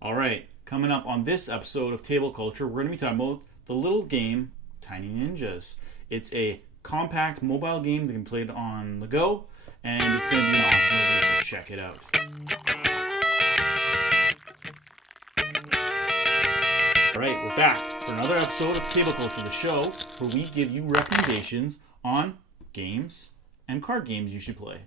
All right, coming up on this episode of Table Culture, we're going to be talking about the little game Tiny Ninjas. It's a compact mobile game that can be played on the go, and it's going to be an awesome review, so check it out. All right, we're back for another episode of Table Culture, the show where we give you recommendations on games and card games you should play.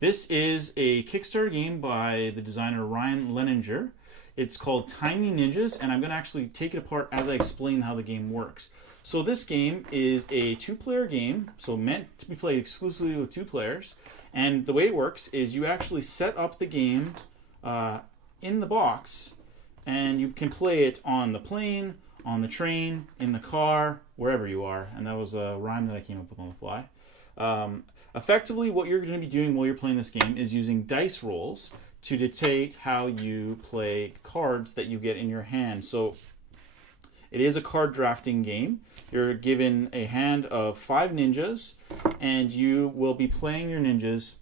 This is a Kickstarter game by the designer Ryan Leininger. It's called Tiny Ninjas, and I'm going to actually take it apart as I explain how the game works. So this game is a two-player game, so meant to be played exclusively with two players. And the way it works is you actually set up the game in the box, and you can play it on the plane, on the train, in the car, wherever you are. And that was a rhyme that I came up with on the fly. Effectively, what you're going to be doing while you're playing this game is using dice rolls to dictate how you play cards that you get in your hand. So it is a card drafting game. You're given a hand of 5 ninjas, and you will be playing your ninjas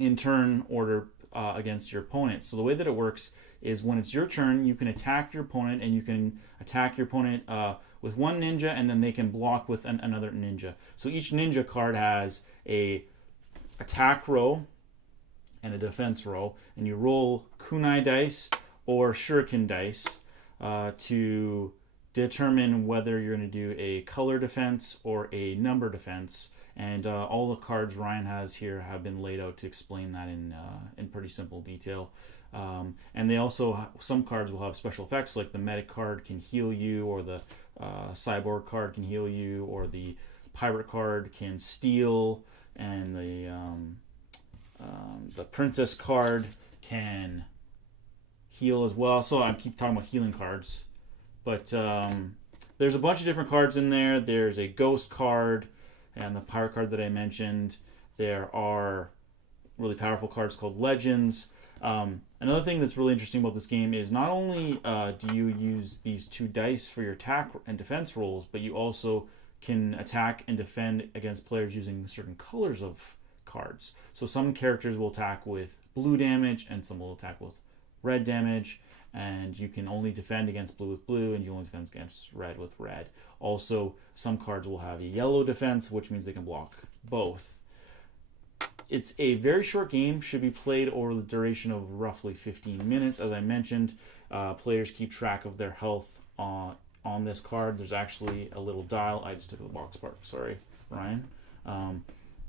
in turn order against your opponent. So the way that it works is when it's your turn, you can attack your opponent, and you can attack your opponent with one ninja, and then they can block with another ninja. So each ninja card has a attack row and a defense row, and you roll kunai dice or shuriken dice to determine whether you're going to do a color defense or a number defense. And all the cards Ryan has here have been laid out to explain that in pretty simple detail. And they also, some cards will have special effects, like the medic card can heal you, or the cyborg card can heal you, or the pirate card can steal, and the princess card can heal as well. So I keep talking about healing cards. But there's a bunch of different cards in there. There's a ghost card and the pirate card that I mentioned. There are really powerful cards called legends. Another thing that's really interesting about this game is not only do you use these 2 dice for your attack and defense rolls, but you also can attack and defend against players using certain colors of cards. So some characters will attack with blue damage, and some will attack with red damage, and you can only defend against blue with blue, and you only defend against red with red. Also, some cards will have a yellow defense, which means they can block both. It's a very short game, should be played over the duration of roughly 15 minutes. As I mentioned, players keep track of their health on this card. There's actually a little dial. I just took the box apart, sorry, Ryan.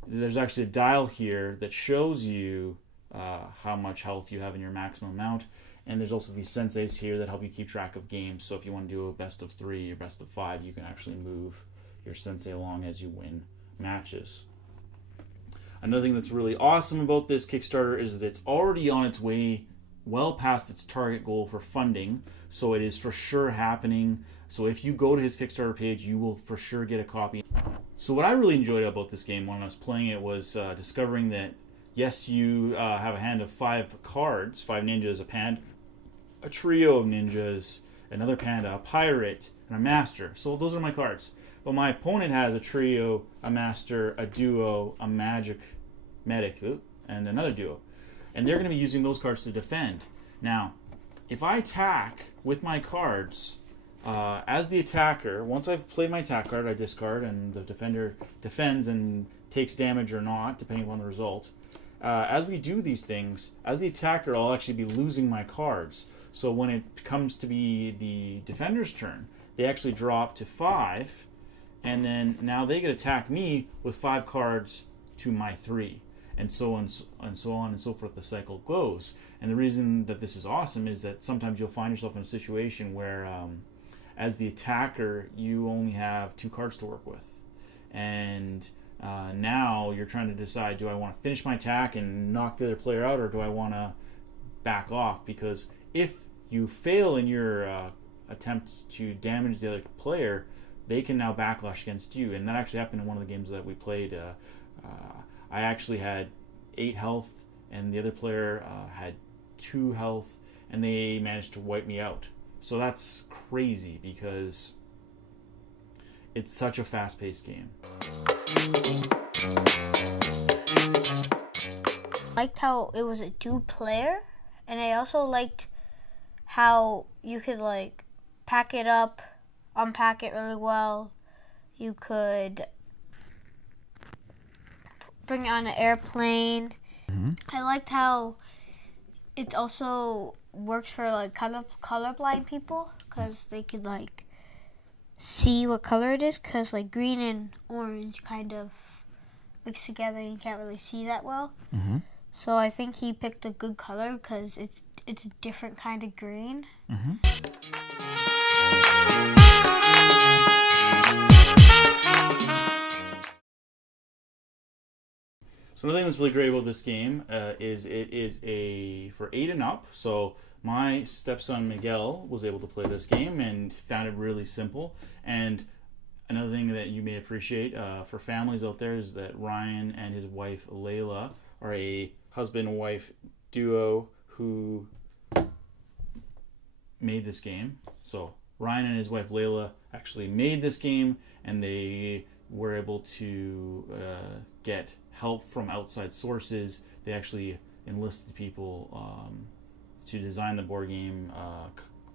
There's actually a dial here that shows you how much health you have in your maximum amount. And there's also these senseis here that help you keep track of games. So if you want to do a best of 3 or best of 5, you can actually move your sensei along as you win matches. Another thing that's really awesome about this Kickstarter is that it's already on its way well past its target goal for funding. So it is for sure happening. So if you go to his Kickstarter page, you will for sure get a copy. So what I really enjoyed about this game when I was playing it was discovering that, yes, you have a hand of 5 cards, 5 ninjas, a trio of ninjas, another panda, a pirate, and a master. So those are my cards. But my opponent has a trio, a master, a duo, a medic, and another duo. And they're going to be using those cards to defend. Now, if I attack with my cards, as the attacker, once I've played my attack card, I discard, and the defender defends and takes damage or not, depending on the result. As we do these things, as the attacker, I'll actually be losing my cards. So when it comes to be the defender's turn, they actually drop to 5, and then now they get to attack me with 5 cards to my 3, and so on and so forth. The cycle goes. And the reason that this is awesome is that sometimes you'll find yourself in a situation where, as the attacker, you only have 2 cards to work with, and now you're trying to decide: do I want to finish my attack and knock the other player out, or do I want to back off? Because if you fail in your attempt to damage the other player, they can now backlash against you. And that actually happened in one of the games that we played. I actually had 8 health, and the other player had 2 health, and they managed to wipe me out. So that's crazy because it's such a fast-paced game. Liked how it was a 2-player, and I also liked how you could like pack it up, unpack it really well. You could bring it on an airplane. I liked how it also works for like colorblind people, because they could like see what color it is, because like green and orange kind of mixed together and you can't really see that well. So I think he picked a good color because it's a different kind of green. So another thing that's really great about this game is it is for 8 and up. So my stepson Miguel was able to play this game and found it really simple. And another thing that you may appreciate for families out there is that Ryan and his wife Layla are a husband and wife duo who made this game. So Ryan and his wife Layla actually made this game, and they were able to get help from outside sources. They actually enlisted people to design the board game,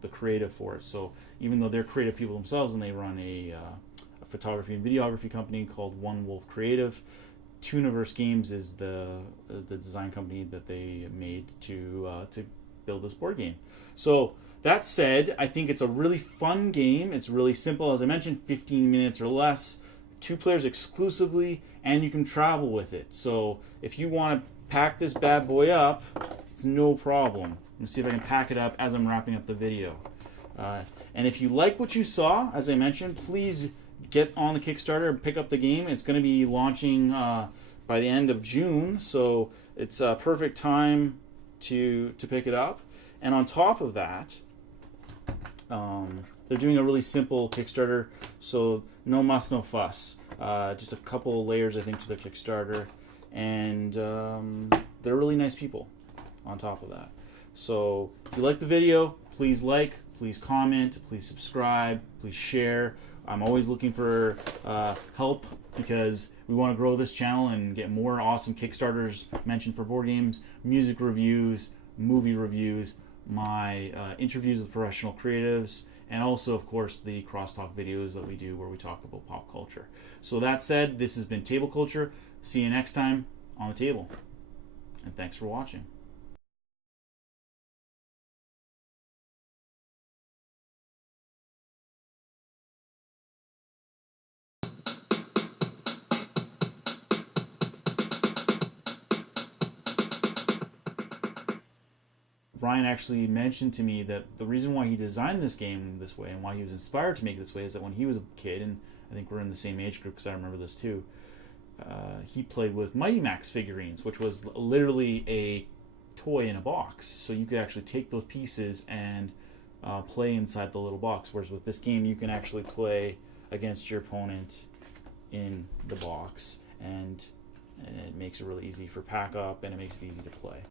the creative for it. So even though they're creative people themselves and they run a photography and videography company called One Wolf Creative, Tooniverse Games is the design company that they made to build this board game. So that said, I think it's a really fun game. It's really simple. As I mentioned, 15 minutes or less, 2 players exclusively, and you can travel with it. So if you want to pack this bad boy up, it's no problem. Let me see if I can pack it up as I'm wrapping up the video. And if you like what you saw, as I mentioned, please get on the Kickstarter and pick up the game. It's going to be launching by the end of June, so it's a perfect time to pick it up. And on top of that, they're doing a really simple Kickstarter, so no muss, no fuss. Just a couple layers, I think, to the Kickstarter, and they're really nice people on top of that. So if you like the video, please like, please comment, please subscribe, please share. I'm always looking for help, because we want to grow this channel and get more awesome Kickstarters mentioned for board games, music reviews, movie reviews, my interviews with professional creatives, and also, of course, the crosstalk videos that we do where we talk about pop culture. So that said, this has been Table Culture. See you next time on the table. And thanks for watching. Ryan actually mentioned to me that the reason why he designed this game this way and why he was inspired to make it this way is that when he was a kid, and I think we're in the same age group because I remember this too, he played with Mighty Max figurines, which was literally a toy in a box. So you could actually take those pieces and play inside the little box, whereas with this game you can actually play against your opponent in the box, and it makes it really easy for pack up, and it makes it easy to play.